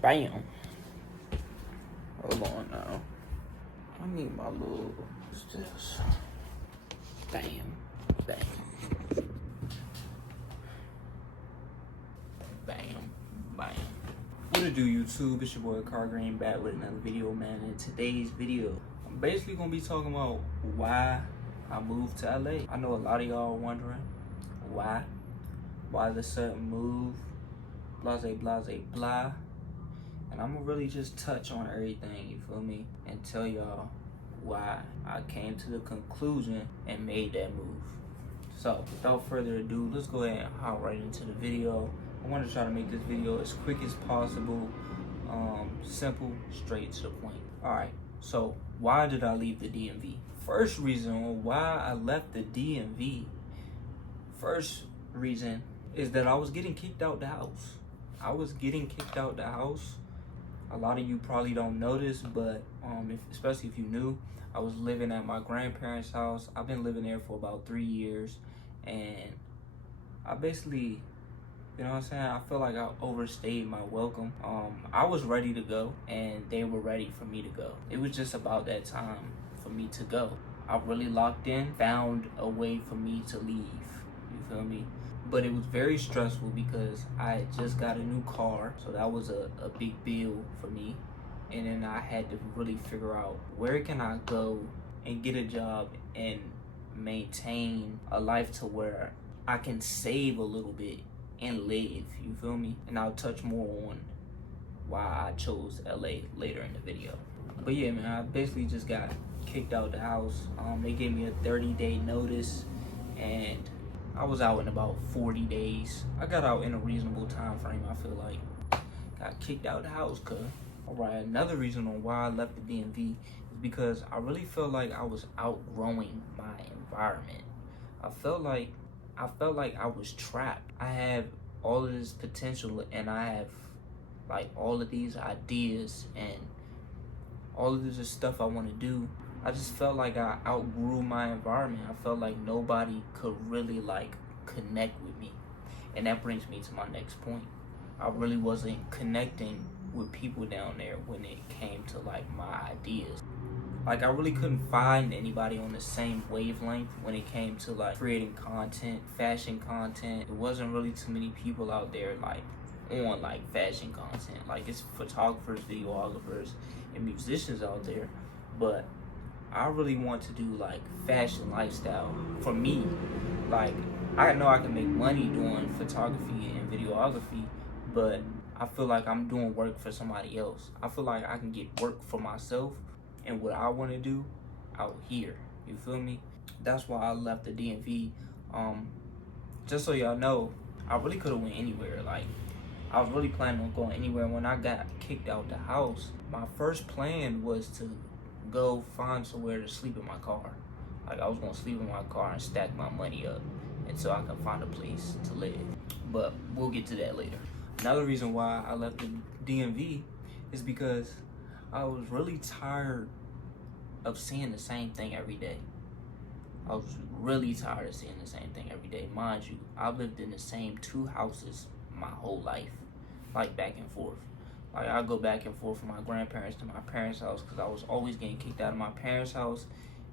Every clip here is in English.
Bam. Hold on now. I need my little, what's this? Bam. Bam. Bam. Bam. What it do, YouTube? It's your boy Car Green back with another video, man. In today's video, I'm basically gonna be talking about why I moved to LA. I know a lot of y'all are wondering why the sudden move, blase, blah. And I'm gonna really just touch on everything, you feel me? And tell y'all why I came to the conclusion and made that move. So, without further ado, let's go ahead and hop right into the video. I want to try to make this video as quick as possible, simple, straight to the point. Alright, so why did I leave the DMV? First reason why I left the DMV, first reason is that I was getting kicked out the house. A lot of you probably don't know this, but especially if you knew, I was living at my grandparents' house. I've been living there for about 3 years, and I basically, you know what I'm saying, I feel like I overstayed my welcome. I was ready to go, and they were ready for me to go. It was just about that time for me to go. I really locked in, found a way for me to leave, you feel me? But it was very stressful because I had just got a new car, so that was a big bill for me. And then I had to really figure out, where can I go and get a job and maintain a life to where I can save a little bit and live, you feel me? And I'll touch more on why I chose LA later in the video. But yeah, man, I basically just got kicked out the house. They gave me a 30-day notice, and I was out in about 40 days. I got out in a reasonable time frame, I feel like. Got kicked out the house, cuz. Alright, another reason on why I left the DMV is because I really felt like I was outgrowing my environment. I felt like I was trapped. I have all of this potential, and I have like all of these ideas and all of this stuff I want to do. I just felt like I outgrew my environment. I felt like nobody could really like connect with me. And that brings me to my next point. I really wasn't connecting with people down there when it came to like my ideas. Like, I really couldn't find anybody on the same wavelength when it came to like creating content, fashion content. There wasn't really too many people out there like on like fashion content. Like, it's photographers, videographers, and musicians out there, but I really want to do like fashion lifestyle for me. Like, I know I can make money doing photography and videography, but I feel like I'm doing work for somebody else. I feel like I can get work for myself and what I want to do out here. You feel me? That's why I left the DMV. Just so y'all know, I really could have went anywhere. Like, I was really planning on going anywhere. When I got kicked out the house, my first plan was to go find somewhere to sleep in my car. Like, I was gonna sleep in my car and stack my money up until I can find a place to live. But we'll get to that later. Another reason why I left the DMV is because I was really tired of seeing the same thing every day. I was really tired of seeing the same thing every day. Mind you, I've lived in the same 2 houses my whole life, like back and forth. Like, I go back and forth from my grandparents to my parents' house because I was always getting kicked out of my parents' house,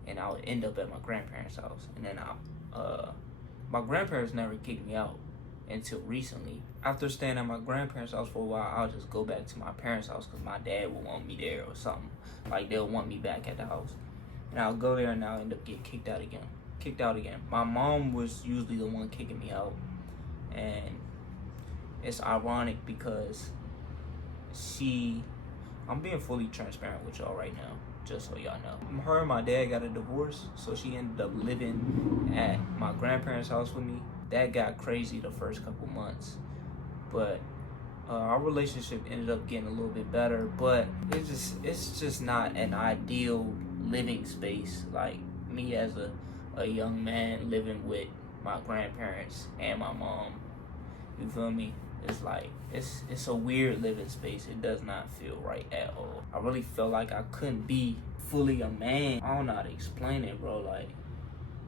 and I would end up at my grandparents' house. And then my grandparents never kicked me out until recently. After staying at my grandparents' house for a while, I'll just go back to my parents' house because my dad would want me there or something. Like, they'll want me back at the house. And I'll go there and I'll end up getting kicked out again. My mom was usually the one kicking me out. And it's ironic because I'm being fully transparent with y'all right now, just so y'all know. Her and my dad got a divorce, so she ended up living at my grandparents' house with me. That got crazy the first couple months, but our relationship ended up getting a little bit better, but it's just not an ideal living space. Like, me as a young man living with my grandparents and my mom, you feel me? It's like, it's a weird living space. It does not feel right at all. I really felt like I couldn't be fully a man. I don't know how to explain it, bro. Like,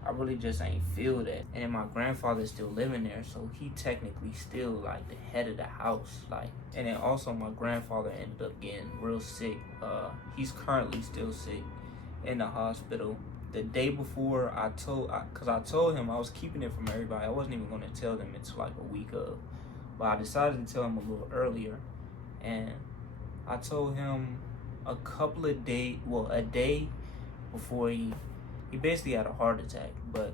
I really just ain't feel that. And then my grandfather's still living there, so he technically still like the head of the house. Like, and then also my grandfather ended up getting real sick. He's currently still sick in the hospital. The day before, cause I told him I was keeping it from everybody. I wasn't even gonna tell them until like a week of, but I decided to tell him a little earlier. And I told him a day before he basically had a heart attack. But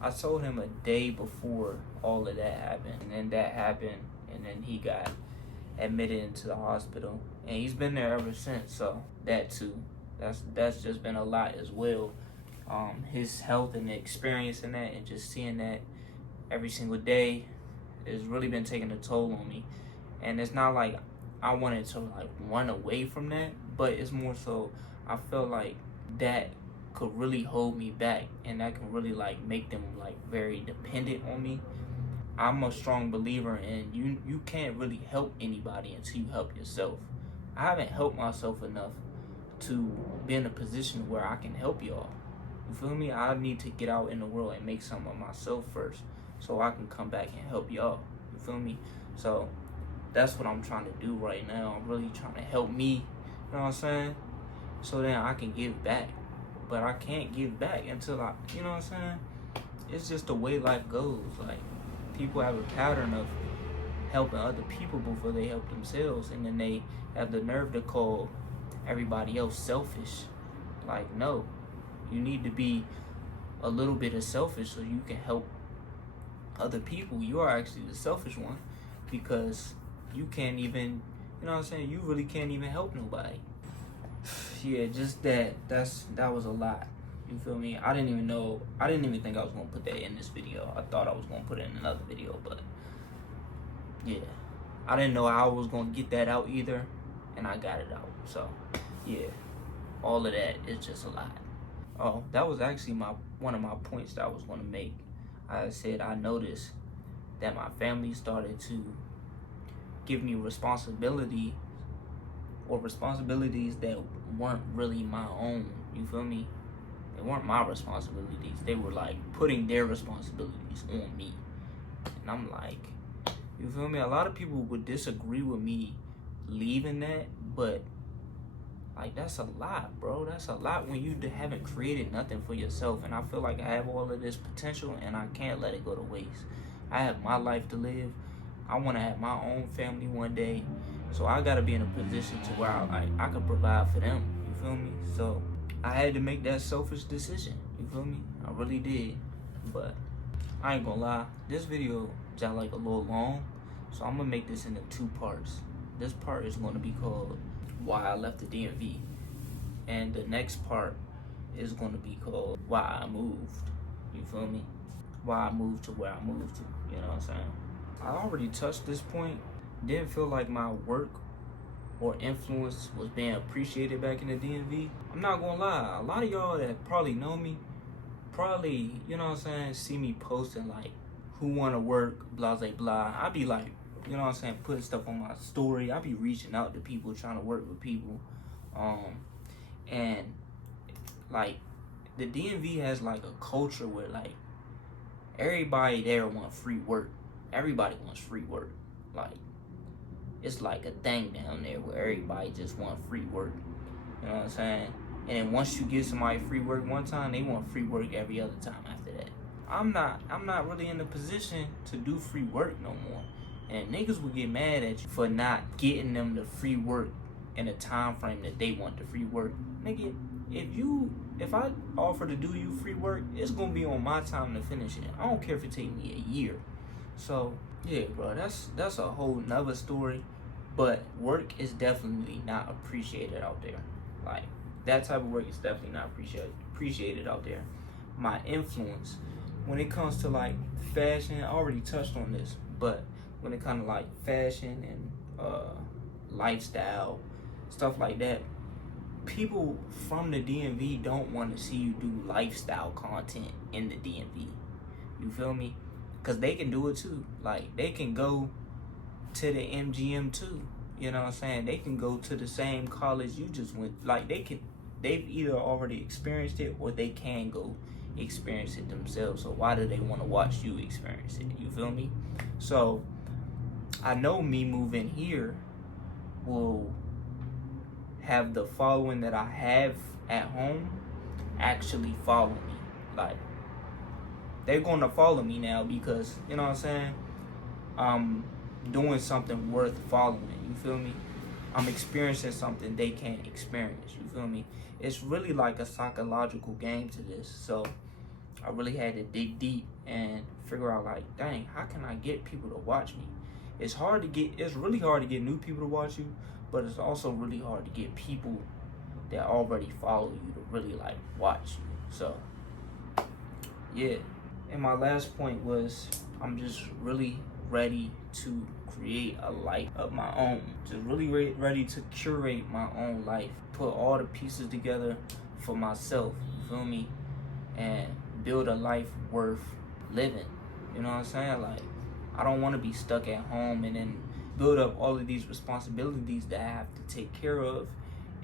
I told him a day before all of that happened, and then that happened, and then he got admitted into the hospital, and he's been there ever since. So that too, that's just been a lot as well. His health and the experience in that, and just seeing that every single day, has really been taking a toll on me. And it's not like I wanted to like run away from that, but it's more so I felt like that could really hold me back, and that can really like make them like very dependent on me. I'm a strong believer in you can't really help anybody until you help yourself. I haven't helped myself enough to be in a position where I can help y'all. You feel me? I need to get out in the world and make something of myself first, so I can come back and help y'all. You feel me? So that's what I'm trying to do right now. I'm really trying to help me, you know what I'm saying? So then I can give back. But I can't give back until I, you know what I'm saying? It's just the way life goes. Like, people have a pattern of helping other people before they help themselves, and then they have the nerve to call everybody else selfish. Like, no, you need to be a little bit of selfish so you can help other people. You are actually the selfish one, because you can't even, you know what I'm saying? You really can't even help nobody. Yeah, just that was a lot. You feel me? I didn't even think I was gonna put that in this video. I thought I was gonna put it in another video, but yeah, I didn't know how I was gonna get that out either, and I got it out. So yeah, all of that is just a lot. Oh, that was actually one of my points that I was gonna make. I said I noticed that my family started to give me responsibilities that weren't really my own. You feel me? They weren't my responsibilities. They were like putting their responsibilities on me. And I'm like, you feel me? A lot of people would disagree with me leaving that, but like, that's a lot, bro. That's a lot when you haven't created nothing for yourself. And I feel like I have all of this potential, and I can't let it go to waste. I have my life to live. I want to have my own family one day. So I got to be in a position to where I can provide for them. You feel me? So I had to make that selfish decision. You feel me? I really did. But I ain't gonna lie. This video is like a little long. So I'm going to make this into 2 parts. This part is going to be called Why I Left the DMV. And the next part is going to be called Why I Moved. You feel me? Why I moved to where I moved to. You know what I'm saying? I already touched this point. Didn't feel like my work or influence was being appreciated back in the DMV. I'm not gonna lie, a lot of y'all that probably know me, probably, you know what I'm saying, see me posting like, who wanna work, blah, blah, blah. I be like, you know what I'm saying, putting stuff on my story. I be reaching out to people, trying to work with people. And like, the DMV has like a culture where like, everybody there want free work. Everybody wants free work. Like, it's like a thing down there where everybody just want free work. You know what I'm saying? And then once you give somebody free work one time, they want free work every other time after that. I'm not really in the position to do free work no more. And niggas will get mad at you for not getting them the free work in the time frame that they want the free work. Nigga, if I offer to do you free work, it's gonna be on my time to finish it. I don't care if it take me a year. So yeah, bro, that's a whole nother story. But work is definitely not appreciated out there. Like, that type of work is definitely not appreciated out there. My influence, when it comes to like fashion, I already touched on this, but when it comes to like fashion and lifestyle, stuff like that, people from the DMV don't want to see you do lifestyle content in the DMV. You feel me? Because they can do it too. Like, they can go to the MGM too. You know what I'm saying? They can go to the same college you just went. Like, they've either already experienced it or they can go experience it themselves. So why do they want to watch you experience it? You feel me? So I know me moving here will have the following that I have at home actually follow me. Like, they're gonna follow me now because, you know what I'm saying, I'm doing something worth following. You feel me? I'm experiencing something they can't experience. You feel me? It's really like a psychological game to this. So I really had to dig deep and figure out, like, dang, how can I get people to watch me? It's really hard to get new people to watch you, but it's also really hard to get people that already follow you to really like watch you. So yeah. And my last point was, I'm just really ready to create a life of my own. Just really ready to curate my own life. Put all the pieces together for myself, you feel me? And build a life worth living. You know what I'm saying? Like, I don't want to be stuck at home and then build up all of these responsibilities that I have to take care of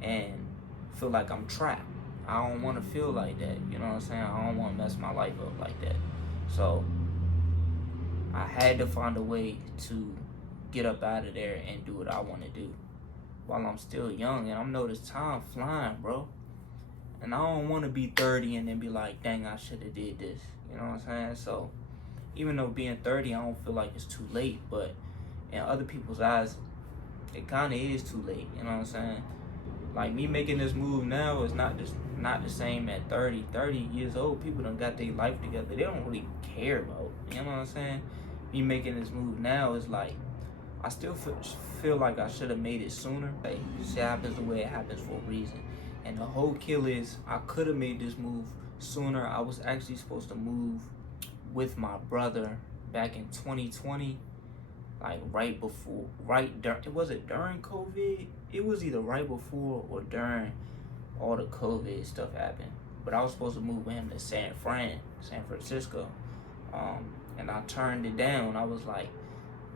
and feel like I'm trapped. I don't want to feel like that. You know what I'm saying? I don't want to mess my life up like that. So I had to find a way to get up out of there and do what I want to do while I'm still young. And I know this time flying, bro. And I don't want to be 30 and then be like, dang, I should have did this. You know what I'm saying? So even though being 30, I don't feel like it's too late, but in other people's eyes, it kind of is too late. You know what I'm saying? Like, me making this move now is not the same at 30 years old. People done got their life together. They don't really care about, you know what I'm saying? Me making this move now is like, I still feel like I should have made it sooner. Like, shit happens the way it happens for a reason. And the whole kill is, I could have made this move sooner. I was actually supposed to move with my brother back in 2020, like was it during COVID? It was either right before or during all the COVID stuff happened. But I was supposed to move with him to San Francisco. And I turned it down. I was like,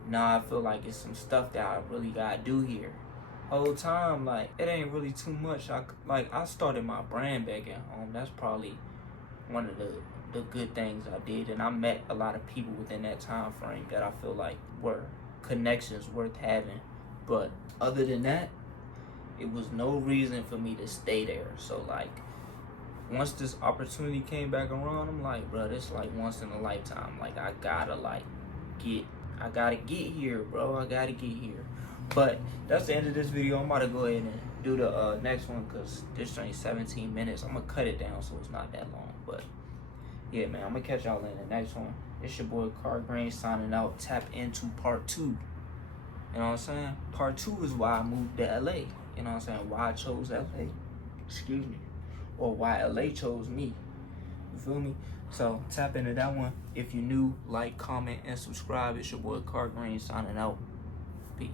nah, I feel like it's some stuff that I really gotta do here. Whole time, like, it ain't really too much. I started my brand back at home. That's probably one of the good things I did. And I met a lot of people within that time frame that I feel like were connections worth having. But other than that, it was no reason for me to stay there. So like, once this opportunity came back around, I'm like, bro, this like once in a lifetime. Like, I gotta get here, bro. I gotta get here. But that's the end of this video. I'm about to go ahead and do the next one because this ain't 17 minutes. I'm gonna cut it down so it's not that long. But yeah, man, I'm gonna catch y'all in the next one. It's your boy Curate signing out. Tap into part 2. You know what I'm saying? Part 2 is why I moved to LA. You know what I'm saying? Why I chose LA. Excuse me. Or why LA chose me. You feel me? So tap into that one. If you're new, like, comment, and subscribe. It's your boy Curate signing out. Peace.